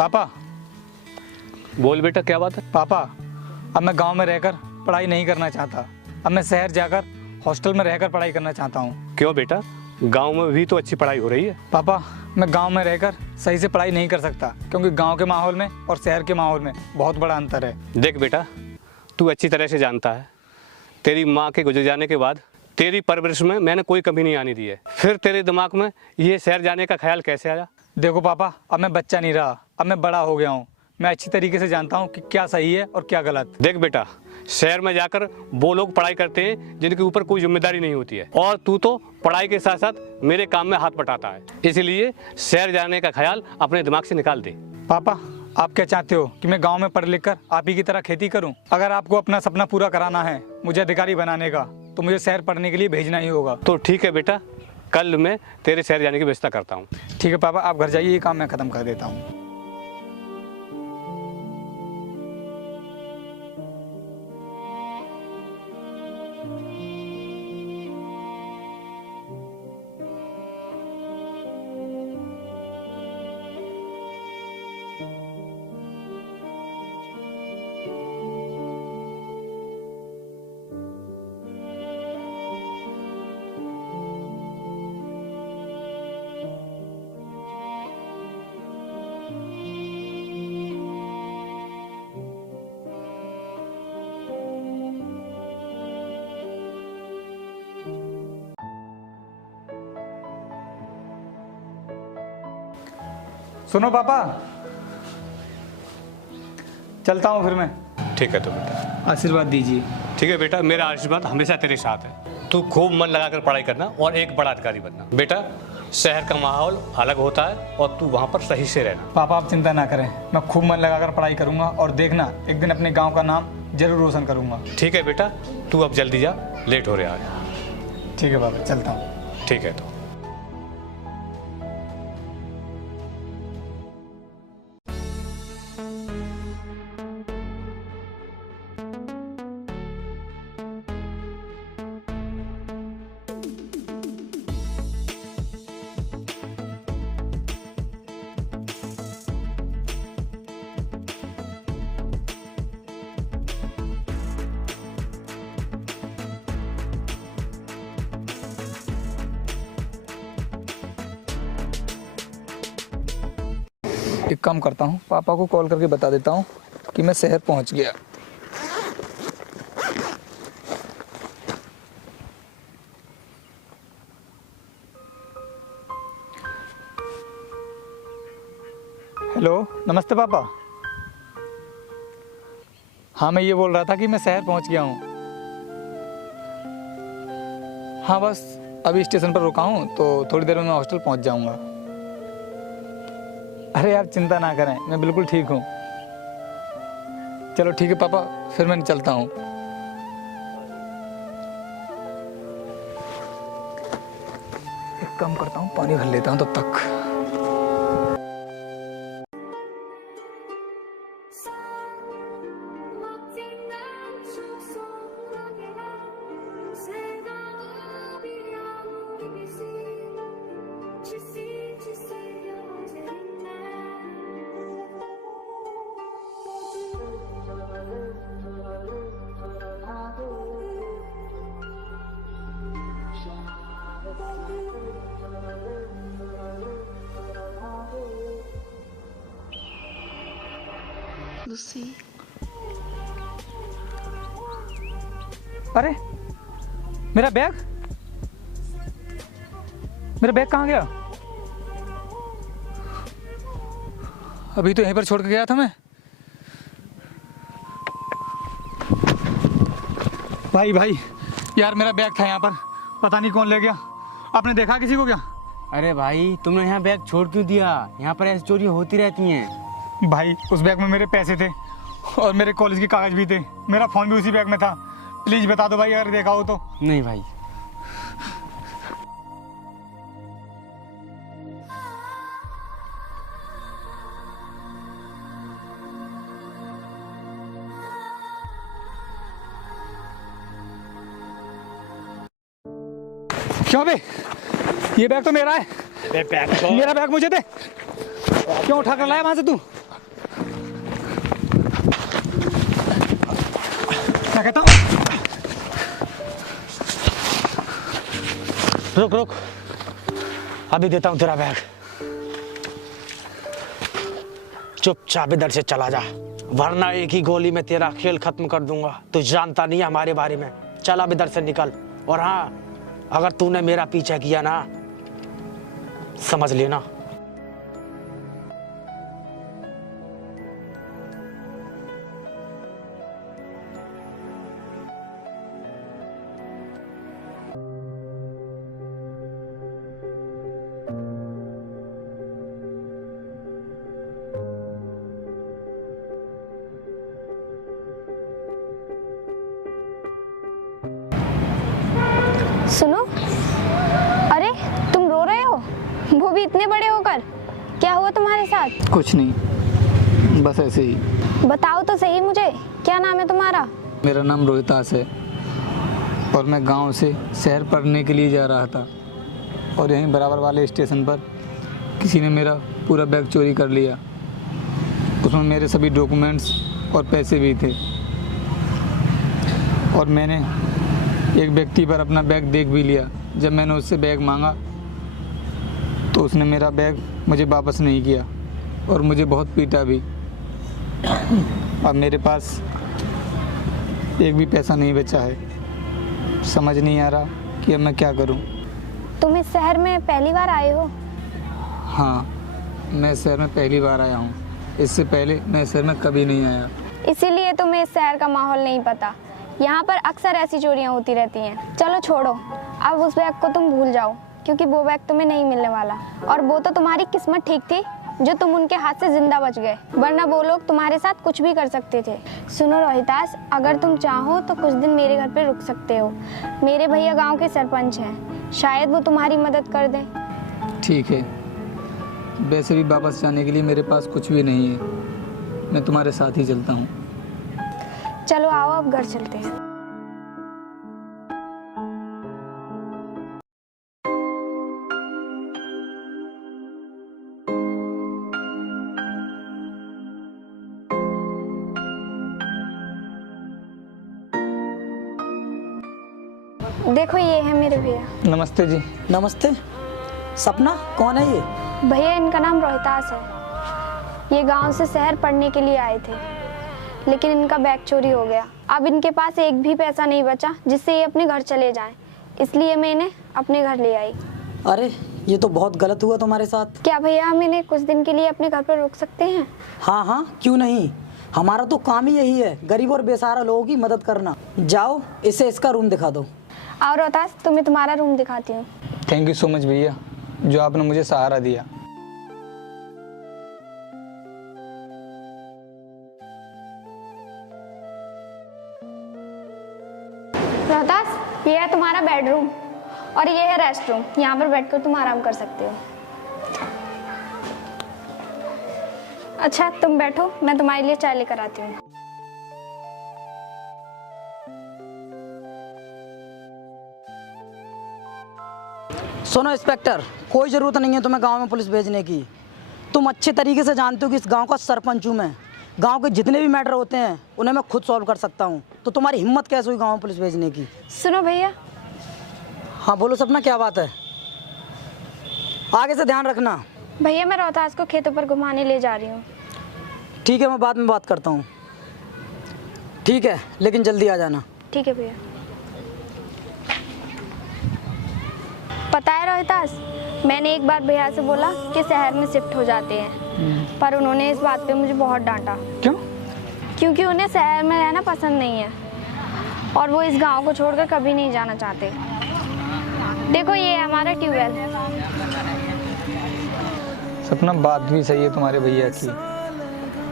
पापा। बोल बेटा, क्या बात है? पापा, अब मैं गांव में रहकर पढ़ाई नहीं करना चाहता। अब मैं शहर जाकर हॉस्टल में रहकर पढ़ाई करना चाहता हूँ। क्यों बेटा, गांव में भी तो अच्छी पढ़ाई हो रही है। पापा, मैं गांव में रहकर सही से पढ़ाई नहीं कर सकता, क्योंकि गांव के माहौल में और शहर के माहौल में बहुत बड़ा अंतर है। देख बेटा, तू अच्छी तरह से जानता है, तेरी माँ के गुजर जाने के बाद तेरी परवरिश में मैंने कोई कमी नहीं आने दी है। फिर तेरे दिमाग में ये शहर जाने का ख्याल कैसे आया? देखो पापा, अब मैं बच्चा नहीं रहा, अब मैं बड़ा हो गया हूँ। मैं अच्छी तरीके से जानता हूँ कि क्या सही है और क्या गलत। देख बेटा, शहर में जाकर वो लोग पढ़ाई करते हैं जिनके ऊपर कोई जिम्मेदारी नहीं होती है, और तू तो पढ़ाई के साथ साथ मेरे काम में हाथ बटाता है। इसलिए शहर जाने का ख्याल अपने दिमाग से निकाल दे। पापा, आप क्या चाहते हो कि मैं गांव में पढ़ लिख कर आप ही की तरह खेती करूं? अगर आपको अपना सपना पूरा कराना है, मुझे अधिकारी बनाने का, तो मुझे शहर पढ़ने के लिए भेजना ही होगा। तो ठीक है बेटा, कल मैं तेरे शहर जाने की व्यवस्था करता हूँ। ठीक है पापा, आप घर जाइए, ये काम मैं खत्म कर देता हूँ। सुनो पापा, चलता हूँ फिर मैं। ठीक है तो बेटा, आशीर्वाद दीजिए। ठीक है बेटा, मेरा आशीर्वाद हमेशा तेरे साथ है। तू खूब मन लगाकर पढ़ाई करना और एक बड़ा अधिकारी बनना। बेटा, शहर का माहौल अलग होता है और तू वहाँ पर सही से रहना। पापा, आप चिंता ना करें, मैं खूब मन लगाकर पढ़ाई करूंगा और देखना, एक दिन अपने गांव का नाम जरूर रोशन करूंगा। ठीक है बेटा, तू अब जल्दी जा, लेट हो रहा है। ठीक है पापा, चलता हूँ। ठीक है तो। एक काम करता हूँ, पापा को कॉल करके बता देता हूँ कि मैं शहर पहुँच गया। हेलो, नमस्ते पापा। हाँ, मैं ये बोल रहा था कि मैं शहर पहुँच गया हूँ। हाँ, बस अभी स्टेशन पर रुका हूँ, तो थोड़ी देर में मैं हॉस्टल पहुँच जाऊँगा। अरे आप चिंता ना करें, मैं बिल्कुल ठीक हूँ। चलो ठीक है पापा, फिर मैं चलता हूँ। एक काम करता हूँ, पानी भर लेता हूँ तब तक। लूसी, अरे मेरा बैग कहाँ गया? अभी तो यहीं पर छोड़ के गया था मैं। भाई यार, मेरा बैग था यहाँ पर, पता नहीं कौन ले गया। आपने देखा किसी को क्या? अरे भाई, तुमने यहाँ बैग छोड़ क्यों दिया? यहाँ पर ऐसी चोरी होती रहती हैं। भाई, उस बैग में मेरे पैसे थे और मेरे कॉलेज के कागज भी थे। मेरा फोन भी उसी बैग में था। प्लीज बता दो भाई, अगर देखा हो तो। नहीं भाई। क्यों बे? ये बैग तो मेरा है। बैग तो मेरा बैग मुझे दे। क्यों उठा कर लाया वहां से तू? रुक रुक, अभी देता हूँ तेरा बैग। चुपचाप इधर से चला जा, वरना एक ही गोली में तेरा खेल खत्म कर दूंगा। तू जानता नहीं है हमारे बारे में। चल अब इधर से निकल। और हाँ, अगर तूने मेरा पीछा किया ना, समझ लेना। सुनो, अरे तुम रो रहे हो, वो भी इतने बड़े होकर। क्या हुआ तुम्हारे साथ? कुछ नहीं, बस ऐसे ही। बताओ तो सही मुझे, क्या नाम है तुम्हारा? मेरा नाम रोहितास है और मैं गांव से शहर पढ़ने के लिए जा रहा था और यहीं बराबर वाले स्टेशन पर किसी ने मेरा पूरा बैग चोरी कर लिया। उसमें मेरे सभी डॉक्यूमेंट्स और पैसे भी थे और मैंने एक व्यक्ति पर अपना बैग देख भी लिया। जब मैंने उससे बैग मांगा तो उसने मेरा बैग मुझे वापस नहीं किया और मुझे बहुत पीटा भी। अब मेरे पास एक भी पैसा नहीं बचा है। समझ नहीं आ रहा कि अब मैं क्या करूं। तुम इस शहर में पहली बार आए हो? हाँ, मैं शहर में पहली बार आया हूँ। इससे पहले मैं शहर में कभी नहीं आया। इसीलिए तुम्हें इस शहर का माहौल नहीं पता। यहाँ पर अक्सर ऐसी चोरियाँ होती रहती हैं। चलो छोड़ो, अब उस बैग को तुम भूल जाओ, क्योंकि वो बैग तुम्हें नहीं मिलने वाला। और वो तो तुम्हारी किस्मत ठीक थी जो तुम उनके हाथ से जिंदा बच गए, वरना वो लोग तुम्हारे साथ कुछ भी कर सकते थे। सुनो रोहितास, अगर तुम चाहो तो कुछ दिन मेरे घर पे रुक सकते हो। मेरे भैया गांव के सरपंच हैं, शायद वो तुम्हारी मदद कर दें। ठीक है, वैसे भी वापस जाने के लिए मेरे पास कुछ भी नहीं है। मैं तुम्हारे साथ ही चलता हूँ। चलो आओ, अब घर चलते हैं। देखो ये है मेरे भैया। नमस्ते जी। नमस्ते। सपना कौन है ये? भैया इनका नाम रोहितास है। ये गांव से शहर पढ़ने के लिए आए थे, लेकिन इनका बैग चोरी हो गया। अब इनके पास एक भी पैसा नहीं बचा जिससे ये अपने घर चले जाएं। इसलिए मैं इन्हें अपने घर ले आई। अरे ये तो बहुत गलत हुआ तुम्हारे साथ। क्या भैया हम इन्हें कुछ दिन के लिए अपने घर पर रुक सकते हैं? हाँ हाँ, क्यों नहीं। हमारा तो काम ही यही है, गरीब और बेसहारा लोगों की मदद करना। जाओ, इसे इसका रूम दिखा दो। और रोहतास, तुम्हें तुम्हारा रूम दिखाती हूँ। थैंक यू सो मच भैया, जो आपने मुझे सहारा दिया। रोहतास, ये है तुम्हारा बेडरूम और ये है रेस्ट रूम। यहाँ पर बैठकर तुम आराम कर सकते हो। अच्छा तुम बैठो, मैं तुम्हारे लिए चाय लेकर आती हूँ। सुनो इंस्पेक्टर, कोई ज़रूरत नहीं है तुम्हें गांव में पुलिस भेजने की। तुम अच्छे तरीके से जानते हो कि इस गांव का सरपंच हूँ मैं। गांव के जितने भी मैटर होते हैं उन्हें मैं खुद सॉल्व कर सकता हूँ। तो तुम्हारी हिम्मत कैसे हुई गांव में पुलिस भेजने की? सुनो भैया। हाँ बोलो सपना, क्या बात है? आगे से ध्यान रखना। भैया मैं रोहतास को खेतों पर घुमाने ले जा रही हूँ। ठीक है, मैं बाद में बात करता हूँ। ठीक है, लेकिन जल्दी आ जाना। ठीक है भैया। पता है रोहितास, मैंने एक बार भैया से बोला कि शहर में शिफ्ट हो जाते हैं, पर उन्होंने इस बात पे मुझे बहुत डांटा। क्यों? क्योंकि उन्हें शहर में रहना पसंद नहीं है और वो इस गांव को छोड़कर कभी नहीं जाना चाहते। देखो ये है हमारा ट्यूबवेल। सपना, बात भी सही है तुम्हारे भैया की,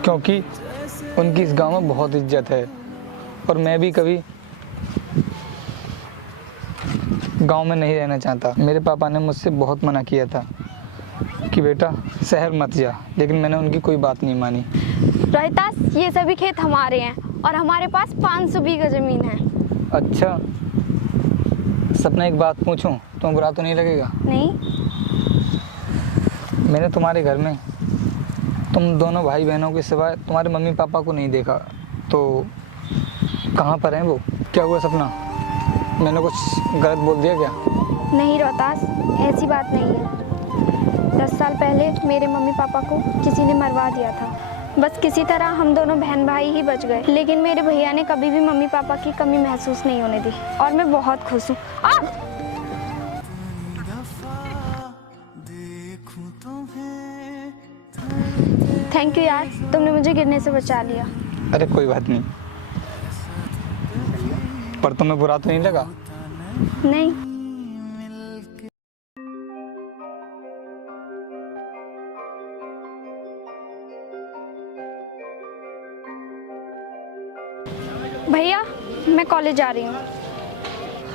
क्योंकि उनकी इस गांव में बहुत इज्जत है और मैं भी कभी गांव में नहीं रहना चाहता। मेरे पापा ने मुझसे बहुत मना किया था कि बेटा शहर मत जा, लेकिन मैंने उनकी कोई बात नहीं मानी। रोहितास, ये सभी खेत हमारे हैं और हमारे पास 500 बीघा जमीन है। अच्छा सपना, एक बात पूछूं, तुम्हें बुरा तो नहीं लगेगा? नहीं। मैंने तुम्हारे घर में तुम दोनों भाई बहनों के सिवाय तुम्हारे मम्मी पापा को नहीं देखा, तो कहाँ पर हैं वो? क्या हुआ सपना, मैंने कुछ गलत बोल दिया क्या? नहीं रोहतास, ऐसी बात नहीं है। 10 साल पहले मेरे मम्मी पापा को किसी ने मरवा दिया था। बस किसी तरह हम दोनों बहन भाई ही बच गए, लेकिन मेरे भैया ने कभी भी मम्मी पापा की कमी महसूस नहीं होने दी और मैं बहुत खुश हूँ। थैंक यू यार, तुमने मुझे गिरने से बचा लिया। अरे कोई बात नहीं, पर तुम्हें बुरा तो नहीं लगा? नहीं। भैया मैं कॉलेज जा रही हूँ।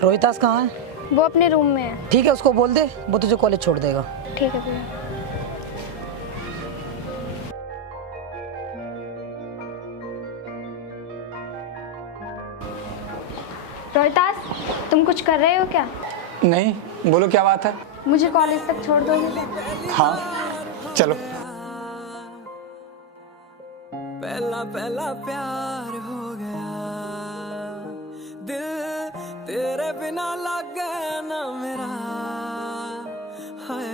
रोहितास कहाँ है? वो अपने रूम में है। ठीक है, उसको बोल दे, वो तुझे कॉलेज छोड़ देगा। ठीक है भैया। रोहितास, तुम कुछ कर रहे हो क्या? नहीं, बोलो क्या बात है? मुझे कॉलेज तक छोड़ दोगे? हाँ चलो। पहला पहला प्यार हो गया, दिल तेरे बिना लग गया ना मेरा, हाय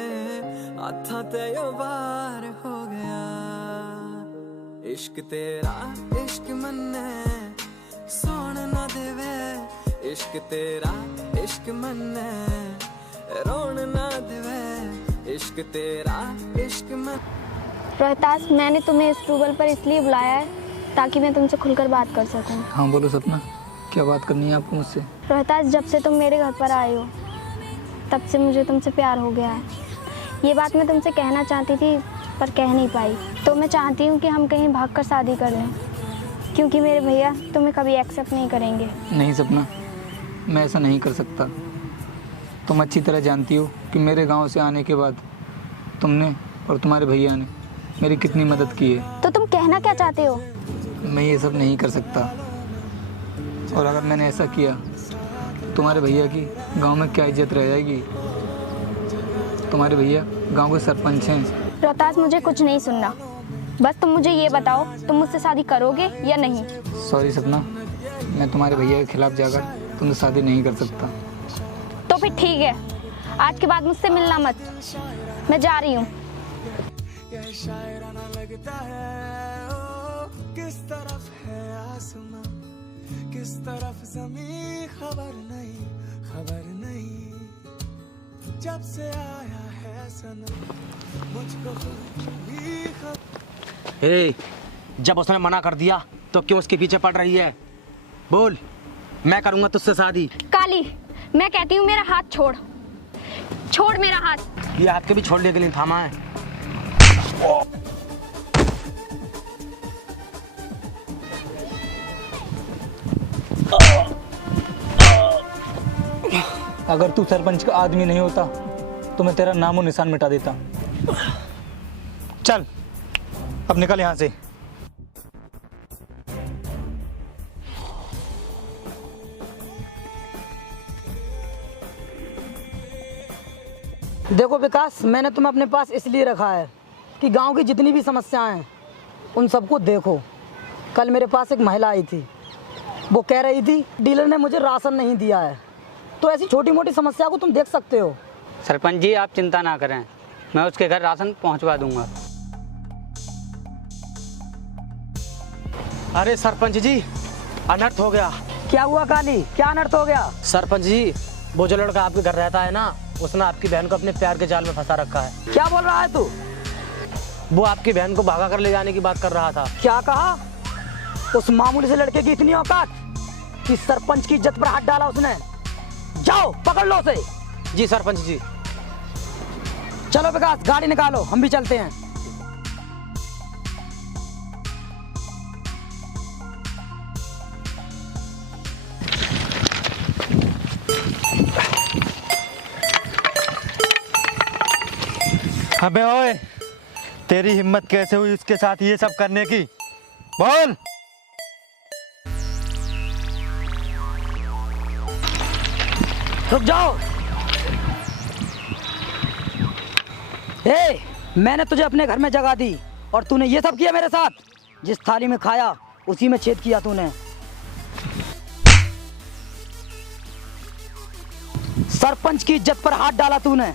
हाथा ते यो बार हो गया। इश्क तेरा इश्क मन्ने सोन ना देवे, इश्क तेरा इश्क मन्ने रोन ना देवे, इश्क तेरा इश्क मन। रोहितास, मैंने तुम्हें इस ट्यूबवेल पर इसलिए बुलाया है ताकि मैं तुमसे खुलकर बात कर सकूं। हाँ बोलो सपना, क्या बात करनी है आपको मुझसे? रोहितास, जब से तुम मेरे घर पर आए हो तब से मुझे तुमसे प्यार हो गया है। ये बात मैं तुमसे कहना चाहती थी पर कह नहीं पाई, तो मैं चाहती हूँ कि हम कहीं भागकर शादी कर लें, क्योंकि मेरे भैया तुम्हें कभी एक्सेप्ट नहीं करेंगे। नहीं सपना, मैं ऐसा नहीं कर सकता। तुम अच्छी तरह जानती हो कि मेरे गांव से आने के बाद तुमने और तुम्हारे भैया ने मेरी कितनी मदद की है। तो तुम कहना क्या चाहते हो? मैं ये सब नहीं कर सकता, और अगर मैंने ऐसा किया तुम्हारे भैया की गांव में क्या इज्जत रह जाएगी? तुम्हारे भैया गांव के सरपंच हैं। रोहतास, मुझे कुछ नहीं सुनना, बस तुम मुझे ये बताओ तुम मुझसे शादी करोगे या नहीं? सॉरी सपना, मैं तुम्हारे भैया के खिलाफ जाकर तुमसे शादी नहीं कर सकता। तो फिर ठीक है, आज के बाद मुझसे मिलना मत, मैं जा रही हूँ। यह शायराना लगता है, ओ किस तरफ है आसमां, किस तरफ जमीन, खबर नहीं, जब से आया है सनम मुझको खुद भी खबर। हे, जब उसने मना कर दिया तो क्यों उसके पीछे पड़ रही है? बोल, मैं करूंगा तुझसे शादी। काली, मैं कहती हूँ मेरा हाथ छोड़, छोड़ मेरा हाथ। ये हाथ के भी छोड़ने के लिए थामा है। अगर तू सरपंच का आदमी नहीं होता तो मैं तेरा नामो निशान मिटा देता। चल अब निकल यहाँ से। देखो विकास, मैंने तुम्हें अपने पास इसलिए रखा है कि गांव की जितनी भी समस्याएं हैं उन सबको देखो। कल मेरे पास एक महिला आई थी, वो कह रही थी डीलर ने मुझे राशन नहीं दिया है। तो ऐसी छोटी मोटी समस्या को तुम देख सकते हो। सरपंच जी आप चिंता ना करें, मैं उसके घर राशन पहुंचवा दूंगा। अरे सरपंच जी, अनर्थ हो गया। क्या हुआ काली, क्या अनर्थ हो गया? सरपंच जी, वो जो लड़का आपके घर रहता है ना, उसने आपकी बहन को अपने प्यार के जाल में फंसा रखा है। क्या बोल रहा है तू? वो आपकी बहन को भागा कर ले जाने की बात कर रहा था। क्या कहा? उस मामूली से लड़के की इतनी औकात कि सरपंच की इज्जत पर हाथ डाला उसने। जाओ पकड़ लो उसे। जी सरपंच जी। चलो विकास, गाड़ी निकालो, हम भी चलते हैं। अबे ओए, तेरी हिम्मत कैसे हुई उसके साथ ये सब करने की? बोल। रुक जाओ। ए, मैंने तुझे अपने घर में जगह दी और तूने ये सब किया मेरे साथ। जिस थाली में खाया उसी में छेद किया तूने। सरपंच की इज्जत पर हाथ डाला तूने,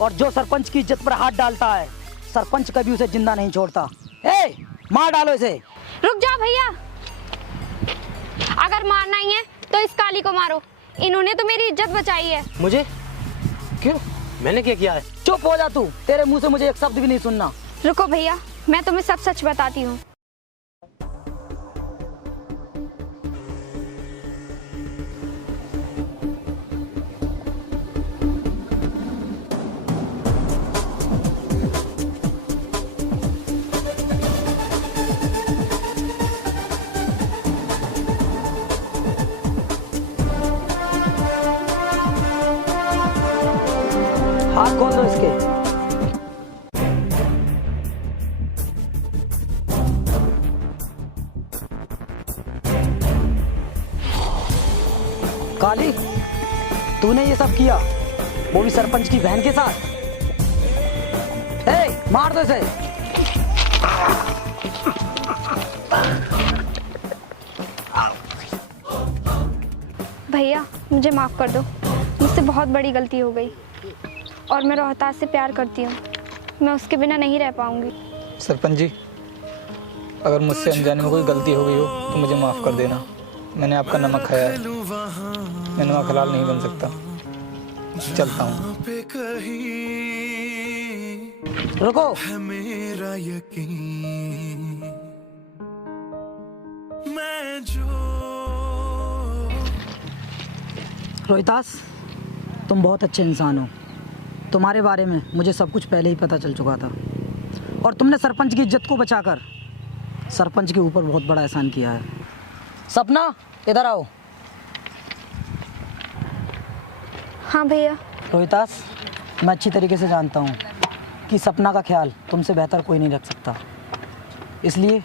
और जो सरपंच की इज्जत पर हाथ डालता है सरपंच कभी उसे जिंदा नहीं छोड़ता। ए, मार डालो इसे। रुक जाओ भैया, अगर मारना ही है तो इस काली को मारो, इन्होंने तो मेरी इज्जत बचाई है। मुझे क्यों? मैंने क्या किया है? चुप हो जा तू, तेरे मुंह से मुझे एक शब्द भी नहीं सुनना। रुको भैया, मैं तुम्हें सब सच बताती हूँ। हाथ खोल दो इसके। काली, तूने ये सब किया, वो भी सरपंच की बहन के साथ? ए, मार दो इसे। भैया मुझे माफ़ कर दो, मुझसे बहुत बड़ी गलती हो गई और मैं रोहतास से प्यार करती हूँ, मैं उसके बिना नहीं रह पाऊंगी। सरपंच जी, अगर मुझसे अनजाने में कोई गलती हो गई हो तो मुझे माफ़ कर देना। मैंने आपका नमक खाया है, मैं नमक हलाल नहीं बन सकता। चलता हूँ। रुको। मेरा यकीन मैं जो रोहितास, तुम बहुत अच्छे इंसान हो। तुम्हारे बारे में मुझे सब कुछ पहले ही पता चल चुका था, और तुमने सरपंच की इज्जत को बचाकर सरपंच के ऊपर बहुत बड़ा एहसान किया है। सपना, इधर आओ। हाँ भैया। रोहितास, मैं अच्छी तरीके से जानता हूँ कि सपना का ख्याल तुमसे बेहतर कोई नहीं रख सकता, इसलिए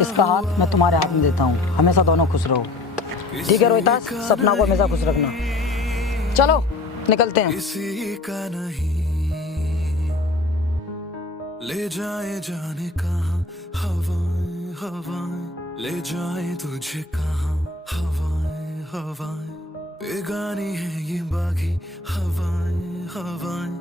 इसका हाथ मैं तुम्हारे हाथ में देता हूँ। हमेशा दोनों खुश रहो, ठीक है रोहितास? सपना को हमेशा खुश रखना। चलो निकलते हैं। किसी का नहीं ले जाए जाने कहाँ हवाएं हवाएं, ले जाए तुझे कहाँ हवाएं हवाएं, बेगानी है ये बाकी हवाएं हवाएं,